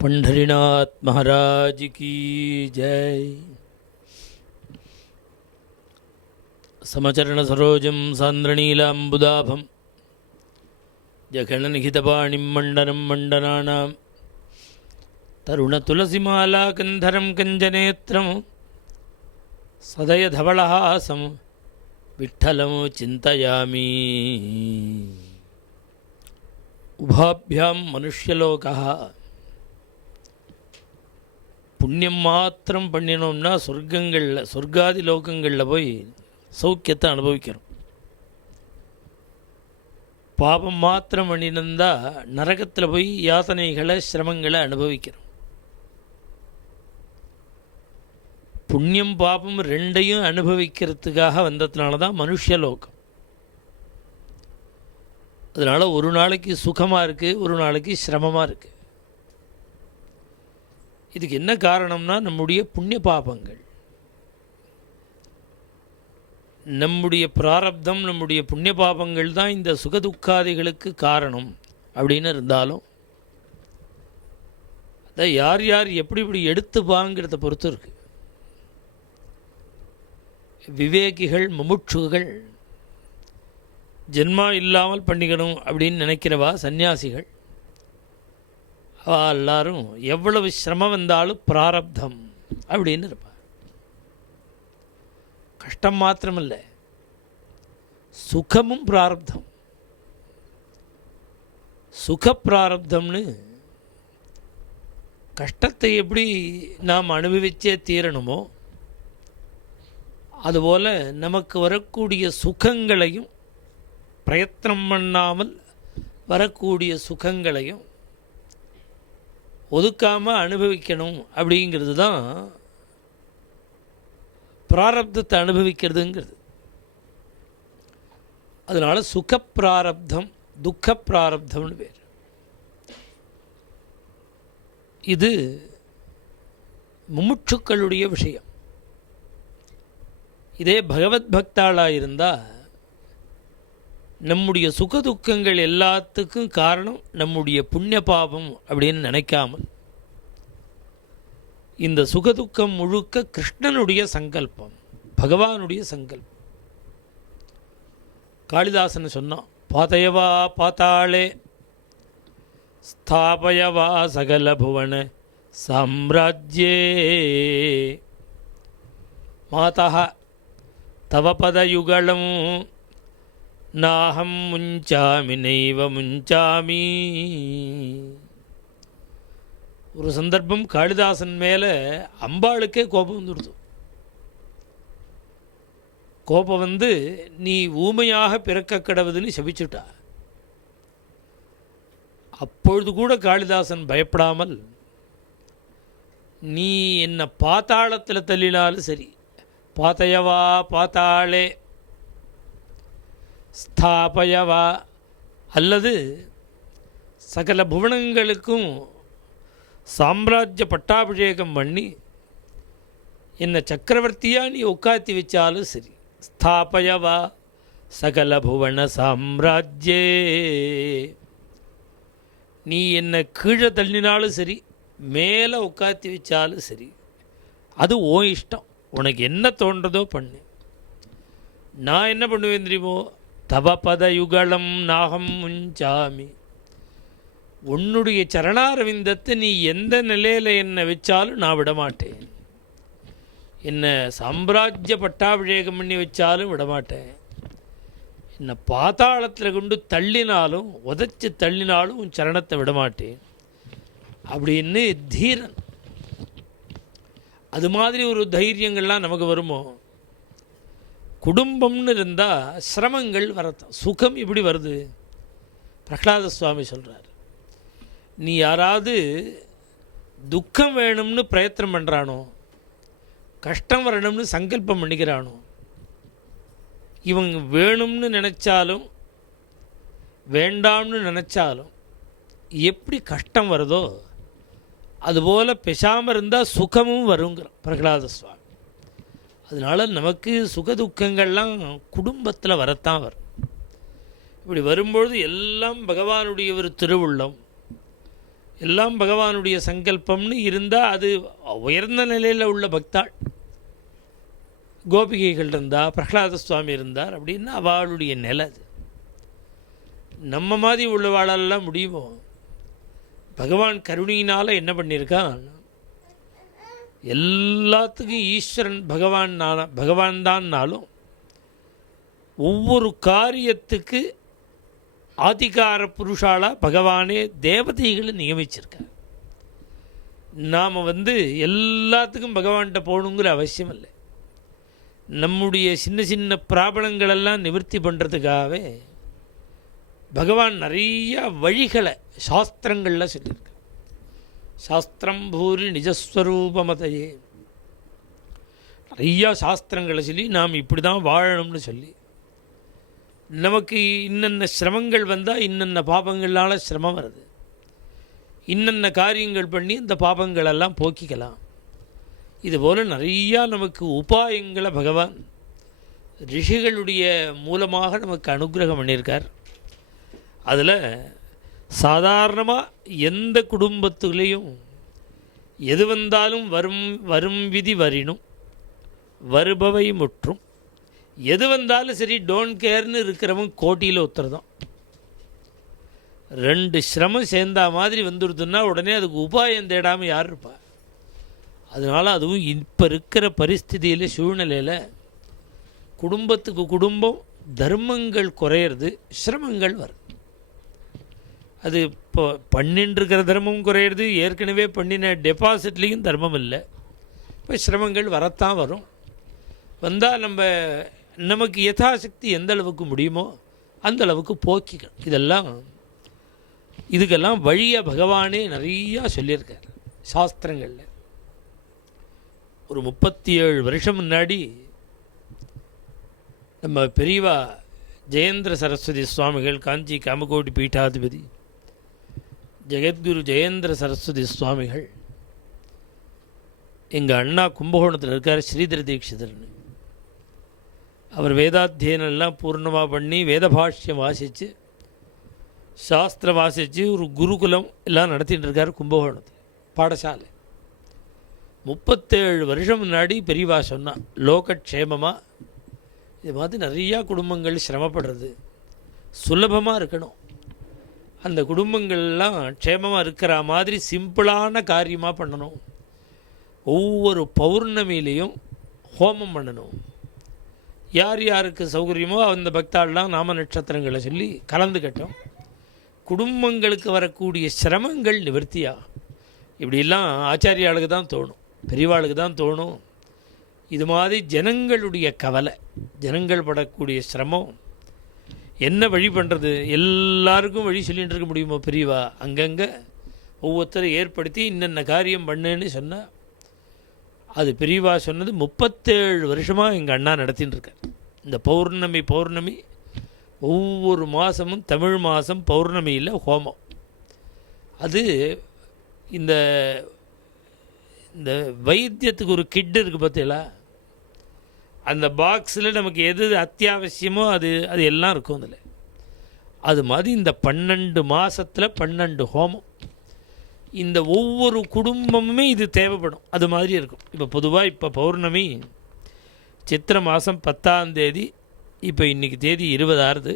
पंढरीनाथ महाराज की जय। समचरण सरोजं सान्द्रनीलाम्बुदाभं जघननिहितपाणिं मण्डनं मण्डनानां तरुणतुलसीमालाकन्धरं कञ्जनेत्रं सदयधवलहासं विठ्ठलं चिन्तयामि। उभाभ्यां मनुष्यलोकः புண்ணியம் மாத்திரம் பண்ணினோம்னா சொர்க்காதி லோகங்களில் போய் சௌக்கியத்தை அனுபவிக்கிறோம். பாபம் மாத்திரம் பண்ணியிருந்தா நரகத்தில் போய் யாதனைகளை சிரமங்களை அனுபவிக்கிறோம். புண்ணியம் பாபம் ரெண்டையும் அனுபவிக்கிறதுக்காக வந்ததுனால தான் மனுஷலோகம். அதனால் ஒரு நாளைக்கு சுகமாக இருக்குது, ஒரு நாளைக்கு சிரமமாக இருக்குது. இதுக்கு என்ன காரணம்னா நம்முடைய புண்ணிய பாபங்கள், நம்முடைய பிராரப்தம், நம்முடைய புண்ணிய பாபங்கள் தான் இந்த சுகதுக்காதிகளுக்கு காரணம் அப்படின்னு இருந்தாலும் அதை யார் யார் எப்படி இப்படி எடுத்துப்பாங்கிறத பொறுத்து இருக்குது. விவேகிகள், முமுட்சுகள், ஜென்மா இல்லாமல் பண்ணிக்கணும் அப்படின்னு நினைக்கிறவா சன்னியாசிகள், எல்லாரும் எவ்வளவு சிரமம் வந்தாலும் பிராரப்தம் அப்படின்னு இருப்பார். கஷ்டம் மாத்திரமில்லை, சுகமும் பிராரப்தம். சுக பிராரப்தம்னு கஷ்டத்தை எப்படி நாம் அனுபவிச்சே தீரணுமோ அதுபோல் நமக்கு வரக்கூடிய சுகங்களையும், பிரயத்தனம் பண்ணாமல் வரக்கூடிய சுகங்களையும் ஒதுக்காமல் அனுபவிக்கணும். அப்படிங்கிறது தான் பிராரப்தத்தை அனுபவிக்கிறதுங்கிறது. அதனால் சுகப்பிராரப்தம், துக்க பிராரப்தம்னு பேர். இது முமுட்சுக்களுடைய விஷயம். இதே பகவத் பக்தாளாக இருந்தால் நம்முடைய சுகதுக்கங்கள் எல்லாத்துக்கும் காரணம் நம்முடைய புண்ணிய பாபம் அப்படின்னு நினைக்காமல் இந்த சுகதுக்கம் முழுக்க கிருஷ்ணனுடைய சங்கல்பம், பகவானுடைய சங்கல்பம். காளிதாசன் சொன்னான், பாதயவா பாத்தாளே ஸ்தாபயவா சகல புவன சாம்ராஜ்யே மாதா தவ பதயுகலம் நாஹம் முஞ்சாமி நைவ முஞ்சாமி. ஒரு சந்தர்ப்பம் காளிதாசன் மேலே அம்பாளுக்கே கோபம் வந்துடுது. கோபம் வந்து நீ ஊமையாக பிறக்க கடவுதுன்னு சபிச்சுட்டா. அப்பொழுது கூட காளிதாசன் பயப்படாமல், நீ என்னை பாத்தாளத்தில் தள்ளினாலும் சரி, பாத்தையவா பாத்தாளே ஸ்தாபயவா, அல்லது சகல புவனங்களுக்கும் சாம்ராஜ்ய பட்டாபிஷேகம் பண்ணி என்னை சக்கரவர்த்தியாக நீ உட்காத்தி வச்சாலும் சரி, ஸ்தாபயவா சகல புவன சாம்ராஜ்யே, நீ என்னை கீழே தள்ளினாலும் சரி, மேலே உட்காத்தி வச்சாலும் சரி, அது ஓ இஷ்டம். உனக்கு என்ன தோன்றதோ பண்ணு. நான் என்ன பண்ணுவேன் தெரியுமோ, தவ பதயுகலம் நாகம் முஞ்சாமி, உன்னுடைய சரணாரவிந்தத்தை நீ எந்த நிலையில் என்னை வச்சாலும் நான் விடமாட்டேன். என்னை சாம்ராஜ்ய பட்டாபிஷேகம் பண்ணி வச்சாலும் விடமாட்டேன். என்னை பாதாளத்தில் கொண்டு தள்ளினாலும், உதச்சி தள்ளினாலும் உன் சரணத்தை விடமாட்டேன் அப்படின்னு தீரன். அது மாதிரி ஒரு தைரியங்கள்லாம் நமக்கு வருமோ? குடும்பம்னு இருந்தால் சிரமங்கள் வரத்தான். சுகம் இப்படி வருது. பிரகலாத சுவாமி சொல்கிறார், நீ யாராவது துக்கம் வேணும்னு பிரயத்தனம் பண்ணுறானோ, கஷ்டம் வரணும்னு சங்கல்பம் பண்ணிக்கிறானோ, இவங்க வேணும்னு நினச்சாலும் வேண்டாம்னு நினச்சாலும் எப்படி கஷ்டம் வருதோ அதுபோல் பெசாமல் இருந்தால் சுகமும் வருங்கிற பிரகலாத சுவாமி. அதனால் நமக்கு சுகதுக்கங்கள்லாம் குடும்பத்தில் வரத்தான் வரும். இப்படி வரும்பொழுது எல்லாம் பகவானுடைய ஒரு திருவுள்ளம், எல்லாம் பகவானுடைய சங்கல்பம்னு இருந்தால் அது உயர்ந்த நிலையில் உள்ள பக்தாள். கோபிகைகள் இருந்தால், பிரகலாத சுவாமி இருந்தார் அப்படின்னா அவளுடைய நிலை அது. நம்ம மாதிரி உள்ளவாளெல்லாம் முடியுமோ? பகவான் கருணையினால் என்ன பண்ணியிருக்கான், எல்லாத்துக்கும் ஈஸ்வரன் பகவான் தான்னாலும் ஒவ்வொரு காரியத்துக்கு ஆதிகார புருஷாலாக பகவானே தேவதைகளை நியமிச்சிருக்கார். நாம் எல்லாத்துக்கும் பகவான்கிட்ட போகணுங்கிற அவசியம் இல்லை. நம்முடைய சின்ன சின்ன பிராபலங்களெல்லாம் நிவர்த்தி பண்ணுறதுக்காகவே பகவான் நிறைய வழிகளை சாஸ்திரங்களில் சொல்லியிருக்கார். சாஸ்திரம் பூரி நிஜஸ்வரூபமதையே, நிறையா சாஸ்திரங்களை சொல்லி நாம் இப்படி தான் வாழணும்னு சொல்லி, நமக்கு இன்னென்ன சிரமங்கள் வந்தால் இன்னென்ன பாபங்களால் சிரமம் வருது, இன்னென்ன காரியங்கள் பண்ணி இந்த பாபங்களெல்லாம் போக்கிக்கலாம். இதுபோல் நிறையா நமக்கு உபாயங்களை பகவான் ரிஷிகளுடைய மூலமாக நமக்கு அனுகிரகம் பண்ணியிருக்கார். அதில் சாதாரணமாக எந்த குடும்பத்துலேயும் எது வந்தாலும் வரும் விதி வரினும் வருபவை முற்றும், எது வந்தாலும் சரி டோன்ட் கேர்னு இருக்கிறவன் கோட்டியில் ஒத்துறதான். 2 சிரமம் சேர்ந்தா மாதிரி வந்துடுதுன்னா உடனே அதுக்கு உபாயம் தேடாமல் யார் இருப்பா? அதனால் அதுவும் இப்போ இருக்கிற பரிஸ்திதியில் சூழ்நிலையில் குடும்பத்துக்கு குடும்பம் தர்மங்கள் குறையிறது, சிரமங்கள் வருது. அது இப்போ பண்ணின்றிருக்கிற தர்மம் குறையிறது, ஏற்கனவே பண்ணின டெபாசிட்லேயும் தர்மம் இல்லை. இப்போ சிரமங்கள் வரத்தான் வரும். வந்தால் நமக்கு யதாசக்தி எந்த அளவுக்கு முடியுமோ அந்த அளவுக்கு போக்கிக்கணும். இதுக்கெல்லாம் வழியை பகவானே நிறையா சொல்லியிருக்கார் சாஸ்திரங்களில். ஒரு 37 வருஷம் முன்னாடி நம்ம பெரியவா ஜெயேந்திர சரஸ்வதி சுவாமிகள், காஞ்சி காமகோடி பீட்டாதிபதி ஜெகத்குரு ஜெயேந்திர சரஸ்வதி சுவாமிகள், எங்கள் அண்ணா கும்பகோணத்தில் இருக்கார் ஸ்ரீதர தீட்சிதர்னு. அவர் வேதாத்தியனெல்லாம் பூர்ணமாக பண்ணி வேதபாஷ்யம் வாசித்து சாஸ்திரம் வாசித்து ஒரு குருகுலம் எல்லாம் நடத்திட்டு இருக்கார் கும்பகோணத்தில் பாடசாலை. 37 வருஷம் முன்னாடி பெரியவா சொன்னான், லோகக்ஷேமமாக இது மாதிரி நிறையா குடும்பங்கள் சிரமப்படுறது, சுலபமாக இருக்கணும், அந்த குடும்பங்கள்லாம் க்ஷேமமாக இருக்கிற மாதிரி சிம்பிளான காரியமாக பண்ணணும், ஒவ்வொரு பௌர்ணமியிலையும் ஹோமம் பண்ணணும், யார் யாருக்கு சௌகரியமோ அந்த பக்தாள்லாம் நாம நட்சத்திரங்களை சொல்லி கலந்துக்கட்டும், குடும்பங்களுக்கு வரக்கூடிய சிரமங்கள் நிவர்த்தியா. இப்படிலாம் ஆச்சாரியாளுக்கு தான் தோணும், பெரியவாளுக்கு தான் தோணும். இது மாதிரி ஜனங்களுடைய கவலை, ஜனங்கள் படக்கூடிய சிரமம், என்ன வழி பண்ணுறது, எல்லாருக்கும் வழி சொல்லிகிட்டு இருக்க முடியுமோ பெரியவா? அங்கங்கே ஒவ்வொருத்தரை ஏற்படுத்தி இன்னென்ன காரியம் பண்ணுன்னு சொன்னால், அது பெரியவா சொன்னது 37 வருஷமாக எங்கள் அண்ணா நடத்தின்னு இருக்கார். இந்த பௌர்ணமி ஒவ்வொரு மாதமும் தமிழ் மாதம் பௌர்ணமியில் ஹோமம். அது இந்த இந்த வைத்தியத்துக்கு ஒரு கிட் இருக்குது பார்த்தீங்களா, அந்த பாக்ஸில் நமக்கு எது அத்தியாவசியமோ அது எல்லாம் இருக்கும் அதில். அது மாதிரி இந்த 12 மாதத்தில் 12 ஹோமம், இந்த ஒவ்வொரு குடும்பமுமே இது தேவைப்படும். அது மாதிரி இருக்கும். இப்போ பொதுவாக இப்போ பௌர்ணமி சித்திரை மாதம் 10ஆம் தேதி, இப்போ இன்றைக்கி தேதி 20 ஆறுது,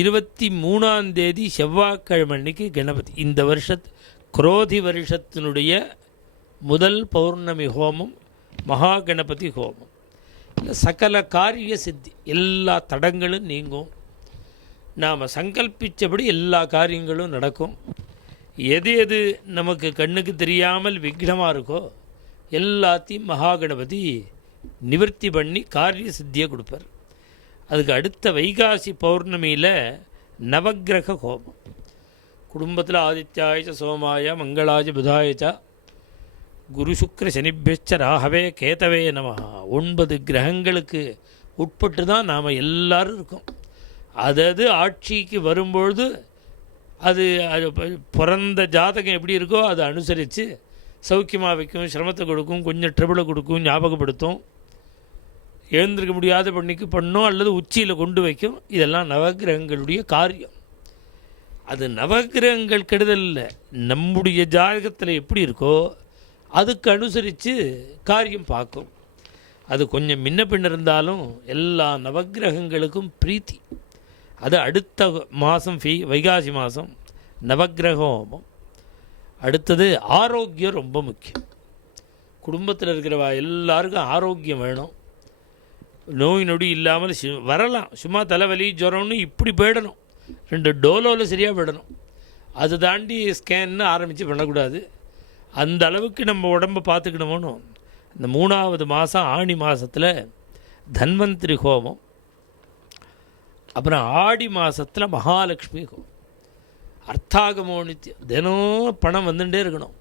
23ஆம் தேதி செவ்வாய்க்கிழமை அன்னைக்கு கணபதி. இந்த குரோதி வருஷத்தினுடைய முதல் பௌர்ணமி ஹோமம் மகா கணபதி ஹோமம். சகல காரிய சித்தி, எல்லா தடங்களும் நீங்கும், நாம் சங்கல்பித்தபடி எல்லா காரியங்களும் நடக்கும். எது எது நமக்கு கண்ணுக்கு தெரியாமல் விக்னமாக இருக்கோ எல்லாத்தையும் மகா கணபதி நிவர்த்தி பண்ணி காரிய சித்தியை கொடுப்பார். அதுக்கு அடுத்த வைகாசி பௌர்ணமியில் நவக்கிரக ஹோமம். குடும்பத்தில் ஆதித்யாய சோமாய மங்களாய புதாயச்ச குரு சுக்ர சனிபியச்ச ராகவே கேதவே நம. 9 கிரகங்களுக்கு உட்பட்டு தான் நாம் எல்லோரும் இருக்கோம். அது ஆட்சிக்கு வரும்பொழுது அது பிறந்த ஜாதகம் எப்படி இருக்கோ அதை அனுசரித்து சௌக்கியமாக வைக்கும், சிரமத்தை கொடுக்கும், கொஞ்சம் ட்ரபிளை கொடுக்கும், ஞாபகப்படுத்தும், எழுந்திருக்க முடியாத பண்ணிக்கு பண்ணும் அல்லது உச்சியில் கொண்டு வைக்கும். இதெல்லாம் நவகிரகங்களுடைய காரியம். அது நவகிரகங்கள் கெடுதல் இல்லை, நம்முடைய ஜாதகத்தில் எப்படி இருக்கோ அதுக்கு அனுசரித்து காரியம் பார்க்கும். அது கொஞ்சம் முன்ன பின்ன இருந்தாலும் எல்லா நவகிரகங்களுக்கும் பிரீத்தி. அது அடுத்த மாதம் வைகாசி மாதம் நவகிரக ஹோமம். அடுத்தது ஆரோக்கியம் ரொம்ப முக்கியம். குடும்பத்தில் இருக்கிறவா எல்லாருக்கும் ஆரோக்கியம் வேணும். நோய் நொடி இல்லாமல் வரலாம், சும்மா தலைவலி ஜுரம்னு இப்படி போயிடணும், 2 டோலோவில் சரியாக போயிடணும். அது தாண்டி ஸ்கேன்னு ஆரம்பித்து பண்ணக்கூடாது. அந்த அளவுக்கு நம்ம உடம்பை பார்த்துக்கணுமோன்னு இந்த 3வது மாதம் ஆணி மாதத்தில் தன்வந்திரி ஹோமம், அப்புறம் ஆடி மாதத்தில் மகாலட்சுமி ஹோமம். அர்த்தாகமோ நித்தியம், தினம் பணம் வந்துட்டே இருக்கணும்,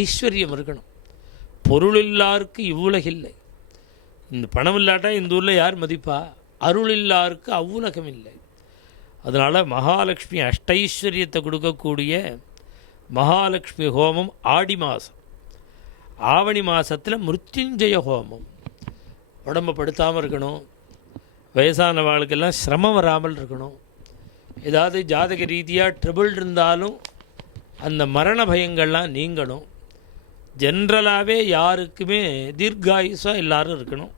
ஐஸ்வர்யம் இருக்கணும். பொருள் இல்லாருக்கு இவ்வுலகில்லை. இந்த பணம் இல்லாட்டா இந்த ஊரில் யார் மதிப்பா? அருள் இல்லாருக்கு அவ்வுலகம் இல்லை. அதனால் மகாலட்சுமி அஷ்டைஸ்வரியத்தை கொடுக்கக்கூடிய மகாலட்சுமி ஹோமம் ஆடி மாதம். ஆவணி மாதத்தில் மிருத்யுஞ்சய ஹோமம். உடம்பை படுத்தாமல் இருக்கணும், வயசானவாளுக்கெல்லாம் சிரமம் வராமல் இருக்கணும். ஏதாவது ஜாதக ரீதியாக ட்ரிபிள் இருந்தாலும் அந்த மரண பயங்கள்லாம் நீங்கணும். ஜென்ரலாகவே யாருக்குமே தீர்காயுசாக எல்லோரும் இருக்கணும்.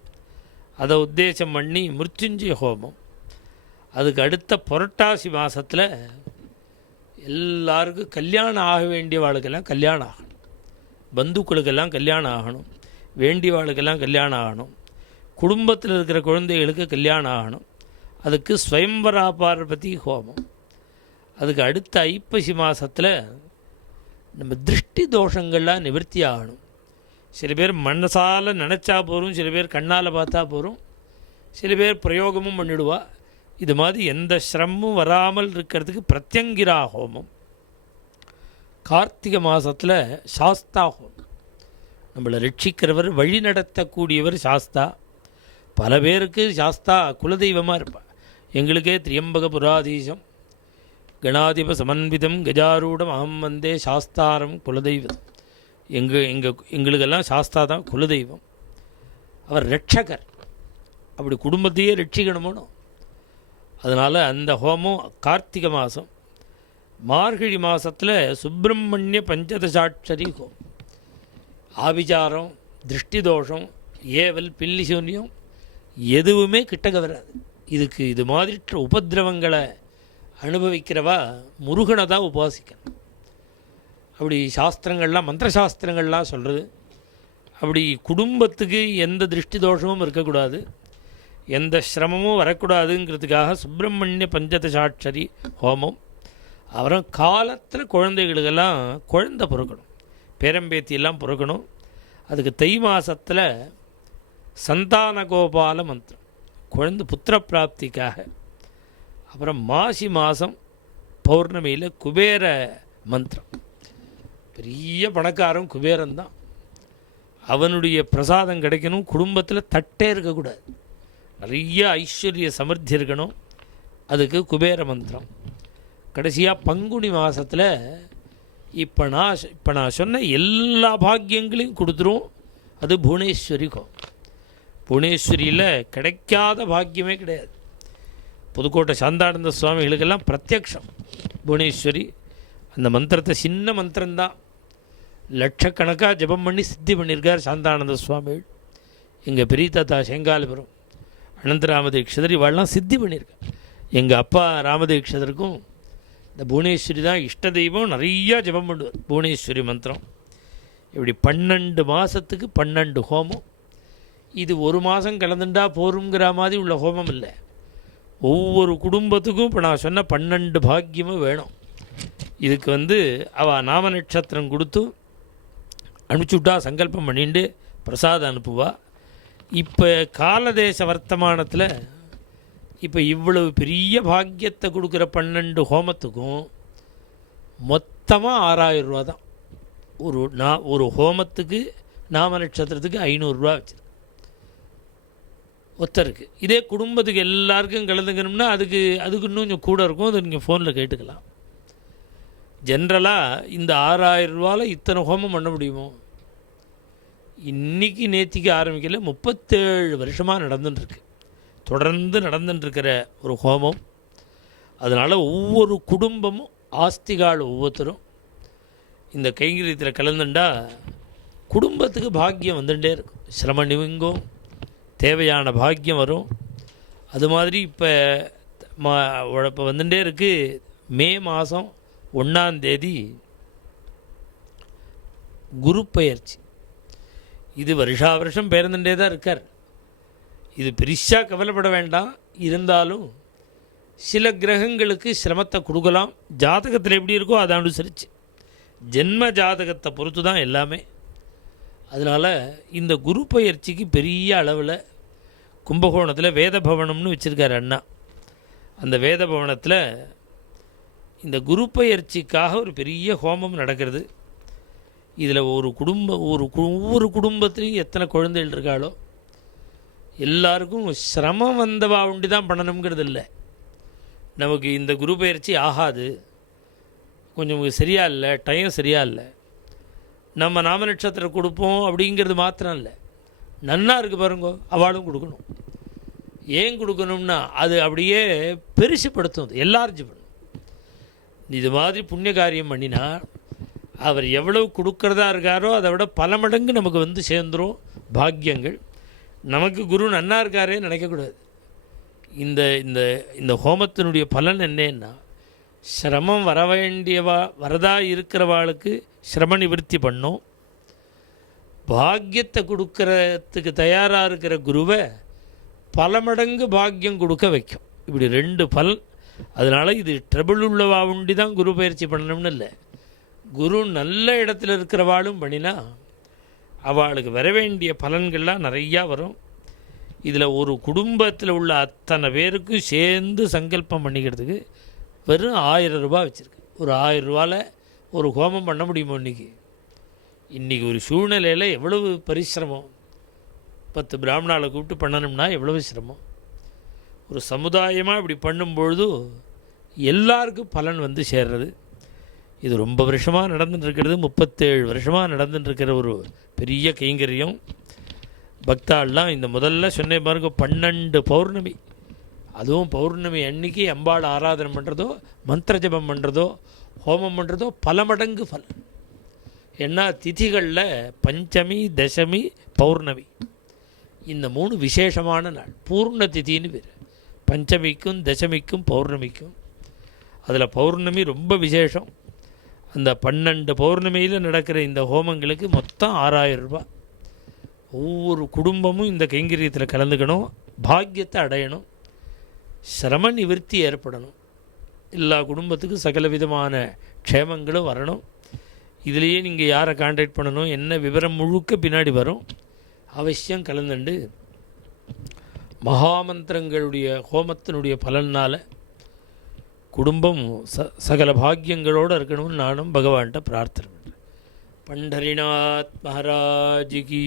அதை உத்தேசம் பண்ணி மிருத்யுஞ்சய ஹோமம். அதுக்கு அடுத்த புரட்டாசி மாதத்தில் எல்லாருக்கும் கல்யாணம் ஆக வேண்டியவாளுக்கெல்லாம் கல்யாணம் ஆகணும், பந்துக்களுக்கெல்லாம் கல்யாணம் ஆகணும், வேண்டியவாளுக்கெல்லாம் கல்யாணம் ஆகணும், குடும்பத்தில் இருக்கிற குழந்தைகளுக்கு கல்யாணம் ஆகணும். அதுக்கு ஸ்வயம்பரா பார்வதி ஹோமம். அதுக்கு அடுத்த ஐப்பசி மாதத்தில் நம்ம திருஷ்டி தோஷங்கள்லாம் நிவர்த்தி ஆகணும். சில பேர் மனசால் நினச்சா போகிறோம், சில பேர் கண்ணால் பார்த்தா போகிறோம், சில பேர் பிரயோகமும் பண்ணிடுவா. இது மாதிரி எந்த சிரமமும் வராமல் இருக்கிறதுக்கு பிரத்யங்கிரா ஹோமம். கார்த்திகை மாதத்தில் சாஸ்தா ஹோமம். நம்மளை ரட்சிக்கிறவர், வழி நடத்தக்கூடியவர் சாஸ்தா. பல பேருக்கு சாஸ்தா குலதெய்வமாக இருப்பார். எங்களுக்கே திரியம்பக புராதீசம் கணாதிப சமன்விதம் கஜாரூடம் அகம் வந்தே சாஸ்தாரம் குலதெய்வம். எங்களுக்கெல்லாம் சாஸ்தா தான் குலதெய்வம். அவர் ரட்சகர். அப்படி குடும்பத்தையே ரட்சிக்கணுமோனோ. அதனால் அந்த ஹோமம் கார்த்திகை மாதம். மார்கழி மாதத்தில் சுப்பிரமணிய பஞ்சதசாட்சரி ஹோமம். ஆபிச்சாரம், திருஷ்டி தோஷம், ஏவல், பில்லி சூன்யம் எதுவுமே கிட்டக்க வராது. இது மாதிரி உபதிரவங்களை அனுபவிக்கிறவா முருகனை தான் உபாசிக்கணும். அப்படி சாஸ்திரங்கள்லாம், மந்திர சாஸ்திரங்கள்லாம் சொல்கிறது. அப்படி குடும்பத்துக்கு எந்த திருஷ்டி தோஷமும் இருக்கக்கூடாது, எந்த சிரமமும் வரக்கூடாதுங்கிறதுக்காக சுப்பிரமணிய பஞ்சதசாட்சரி ஹோமம். அப்புறம் காலத்தில் குழந்தைகளுக்கெல்லாம் குழந்தை பிறக்கணும், பேரம்பேத்தியெல்லாம் பிறக்கணும். அதுக்கு தை மாதத்தில் சந்தான கோபால மந்திரம், குழந்தை புத்திர பிராப்திக்காக. அப்புறம் மாசி மாதம் பௌர்ணமியில் குபேர மந்திரம். பெரிய பணக்காரன் குபேரன்தான், அவனுடைய பிரசாதம் கிடைக்கணும். குடும்பத்தில் தட்டே இருக்கக்கூடாது, நிறைய ஐஸ்வர்ய சமர்த்தி இருக்கணும். அதுக்கு குபேர மந்திரம். கடைசியாக பங்குனி மாதத்தில் இப்போ நான் சொன்ன எல்லா பாக்கியங்களையும் கொடுத்துரும். அது புவனேஸ்வரி கோம். புவனேஸ்வரியில் கிடைக்காத பாக்கியமே கிடையாது. புதுக்கோட்டை சாந்தானந்த சுவாமிகளுக்கெல்லாம் பிரத்யக்ஷம் புவனேஸ்வரி. அந்த மந்திரத்தை, சின்ன மந்திரம்தான், லட்சக்கணக்காக ஜபம் பண்ணி சித்தி பண்ணியிருக்கார் சாந்தானந்த சுவாமிகள். எங்கள் பெரிய தாத்தா செங்காலபுரம் அனந்த ராமதீட்சிதர் இவாள்லாம் சித்தி பண்ணியிருக்கார். எங்கள் அப்பா ராமதீட்சிதருக்கும் இந்த புவனேஸ்வரி தான் இஷ்ட தெய்வம். நிறையா ஜபம் பண்ணுவார் புவனேஸ்வரி மந்திரம். இப்படி 12 மாதத்துக்கு 12 ஹோமம். இது ஒரு மாதம் கலந்துண்டா போருங்கிற மாதிரி உள்ள ஹோமம் இல்லை. ஒவ்வொரு குடும்பத்துக்கும் இப்போ நான் சொன்ன 12 பாக்கியமும் வேணும். இதுக்கு அவள் நாம நட்சத்திரம் கொடுத்து அனுப்பிச்சுட்டா, சங்கல்பம் பண்ணிட்டு பிரசாதம் அனுப்புவா. இப்போ காலதேச வர்த்தமானத்தில் இப்போ இவ்வளவு பெரிய பாக்கியத்தை கொடுக்குற 12 ஹோமத்துக்கும் மொத்தமாக 6000 ரூபா தான். ஒரு ஹோமத்துக்கு நாம நட்சத்திரத்துக்கு 500 ரூபா வச்சுருக்கு ஒருத்தருக்கு. இதே குடும்பத்துக்கு எல்லாருக்கும் கலந்துக்கணும்னா அதுக்கு இன்னும் கொஞ்சம் கூட இருக்கும். அது நீங்கள் ஃபோனில் கேட்டுக்கலாம். ஜென்ரலாக இந்த 6000 ரூபாவில் இத்தனை ஹோமம் பண்ண முடியுமோ? இன்றைக்கி நேத்திக்கு ஆரம்பிக்கல, 37 வருஷமாக நடந்துட்டுருக்கு, தொடர்ந்து நடந்துட்டுருக்கிற ஒரு ஹோமம். அதனால் ஒவ்வொரு குடும்பமும் ஆஸ்திகால் ஒவ்வொருத்தரும் இந்த கைங்கரியத்தில் கலந்துண்டா குடும்பத்துக்கு பாக்கியம் வந்துட்டே இருக்கும். சிரமம் நீங்கும், தேவையான பாக்கியம் வரும். அது மாதிரி இப்போ வந்துட்டே இருக்குது. மே மாதம் 1ஆம் தேதி குரு பெயர்ச்சி. இது வருஷா வருஷம் பேர்ந்துட்டே தான் இருக்கார். இது பெருசாக கவலைப்பட வேண்டாம். இருந்தாலும் சில கிரகங்களுக்கு சிரமத்தை கொடுக்கலாம். ஜாதகத்தில் எப்படி இருக்கோ அதை அனுசரித்து, ஜென்ம ஜாதகத்தை பொறுத்து தான் எல்லாமே. அதனால் இந்த குரு பயிற்சிக்கு பெரிய அளவில் கும்பகோணத்தில் வேத பவனம்னு வச்சுருக்கார் அண்ணா. அந்த வேத பவனத்தில் இந்த குரு பயிற்சிக்காக ஒரு பெரிய ஹோமம் நடக்கிறது. இதில் ஒவ்வொரு குடும்பத்துலேயும் எத்தனை குழந்தைகள் இருக்காளோ எல்லாருக்கும் சிரமம் வந்தவா உண்டி தான் பண்ணணுங்கிறது இல்லை. நமக்கு இந்த குரு பயிற்சி ஆகாது, கொஞ்சம் சரியா இல்லை, டைம் சரியா இல்லை, நம்ம நாம நட்சத்திரம் கொடுப்போம் அப்படிங்கிறது மாத்திரம் இல்லை. நன்னா இருக்குது பாருங்கோ, அவளும் கொடுக்கணும். ஏன் கொடுக்கணும்னா அது அப்படியே பெருசுப்படுத்தும், எல்லாரும் பண்ணணும். இது மாதிரி புண்ணிய காரியம் பண்ணினா அவர் எவ்வளவு கொடுக்கறதா இருக்காரோ அதை விட பல மடங்கு நமக்கு வந்து சேர்ந்துடும் பாக்கியங்கள். நமக்கு குரு நன்னா இருக்காரே நினைக்கக்கூடாது. இந்த இந்த இந்த ஹோமத்தினுடைய பலன் என்னன்னா, சிரமம் வரதா இருக்கிறவாளுக்கு சிரம நிவர்த்தி பண்ணும். பாக்கியத்தை கொடுக்கறதுக்கு தயாராக இருக்கிற குருவை பல மடங்கு பாக்கியம் கொடுக்க வைக்கும். இப்படி 2 பலன். அதனால் இது ட்ரபிள் உள்ளவா உண்டி தான் குரு பயிற்சி பண்ணணும்னு இல்லை. குரு நல்ல இடத்துல இருக்கிறவாளும் பண்ணினா அவளுக்கு வர வேண்டிய பலன்கள்லாம் நிறையா வரும். இதில் ஒரு குடும்பத்தில் உள்ள அத்தனை பேருக்கும் சேர்ந்து சங்கல்பம் பண்ணிக்கிறதுக்கு வெறும் 1000 ரூபாய் வச்சுருக்கு. ஒரு 1000 ரூபாயில் ஒரு ஹோமம் பண்ண முடியுமோ? இன்றைக்கி ஒரு சூழ்நிலையில் எவ்வளவு பரிசிரமம். 10 பிராமணாவை கூப்பிட்டு பண்ணணும்னா எவ்வளவு சிரமம். ஒரு சமுதாயமாக இப்படி பண்ணும்பொழுது எல்லாருக்கும் பலன் வந்து சேர்றது. இது ரொம்ப வருஷமாக நடந்துட்டுருக்கிறது. 37 வருஷமாக நடந்துட்டுருக்கிற ஒரு பெரிய கைங்கரியம். பக்தாள்லாம் இந்த முதல்ல சொன்ன பாருங்க 12 பௌர்ணமி, அதுவும் பௌர்ணமி அன்னைக்கு அம்பாள் ஆராதனை பண்ணுறதோ, மந்திர ஜபம் பண்ணுறதோ, ஹோமம் பண்ணுறதோ பல மடங்கு பலன். ஏன்னா திதிகளில் பஞ்சமி, தசமி, பௌர்ணமி இந்த 3 விசேஷமான நாள். பூர்ண திதின்னு பேர். பஞ்சமிக்கும் தசமிக்கும் பௌர்ணமிக்கும். அதில் பௌர்ணமி ரொம்ப விசேஷம். அந்த 12 பௌர்ணமியில் நடக்கிற இந்த ஹோமங்களுக்கு மொத்தம் 6000 ரூபாய். ஒவ்வொரு குடும்பமும் இந்த கைங்கரியத்தில் கலந்துக்கணும், பாக்கியத்தை அடையணும், சிரம நிவர்த்தி ஏற்படணும், எல்லா குடும்பத்துக்கும் சகல விதமான க்ஷேமங்களும் வரணும். இதுலேயே நீங்கள் யாரை கான்டாக்ட் பண்ணணும் என்ன விவரம் முழுக்க பின்னாடி வரும். அவசியம் கலந்துண்டு மகாமந்திரங்களுடைய ஹோமத்தினுடைய பலனால் குடும்பம் சகல பாக்கியங்களோடு இருக்கணும்னு நானும் பகவான்கிட்ட பிரார்த்தனை பண்ணுறேன். பண்டரிநாத் மகாராஜ் கி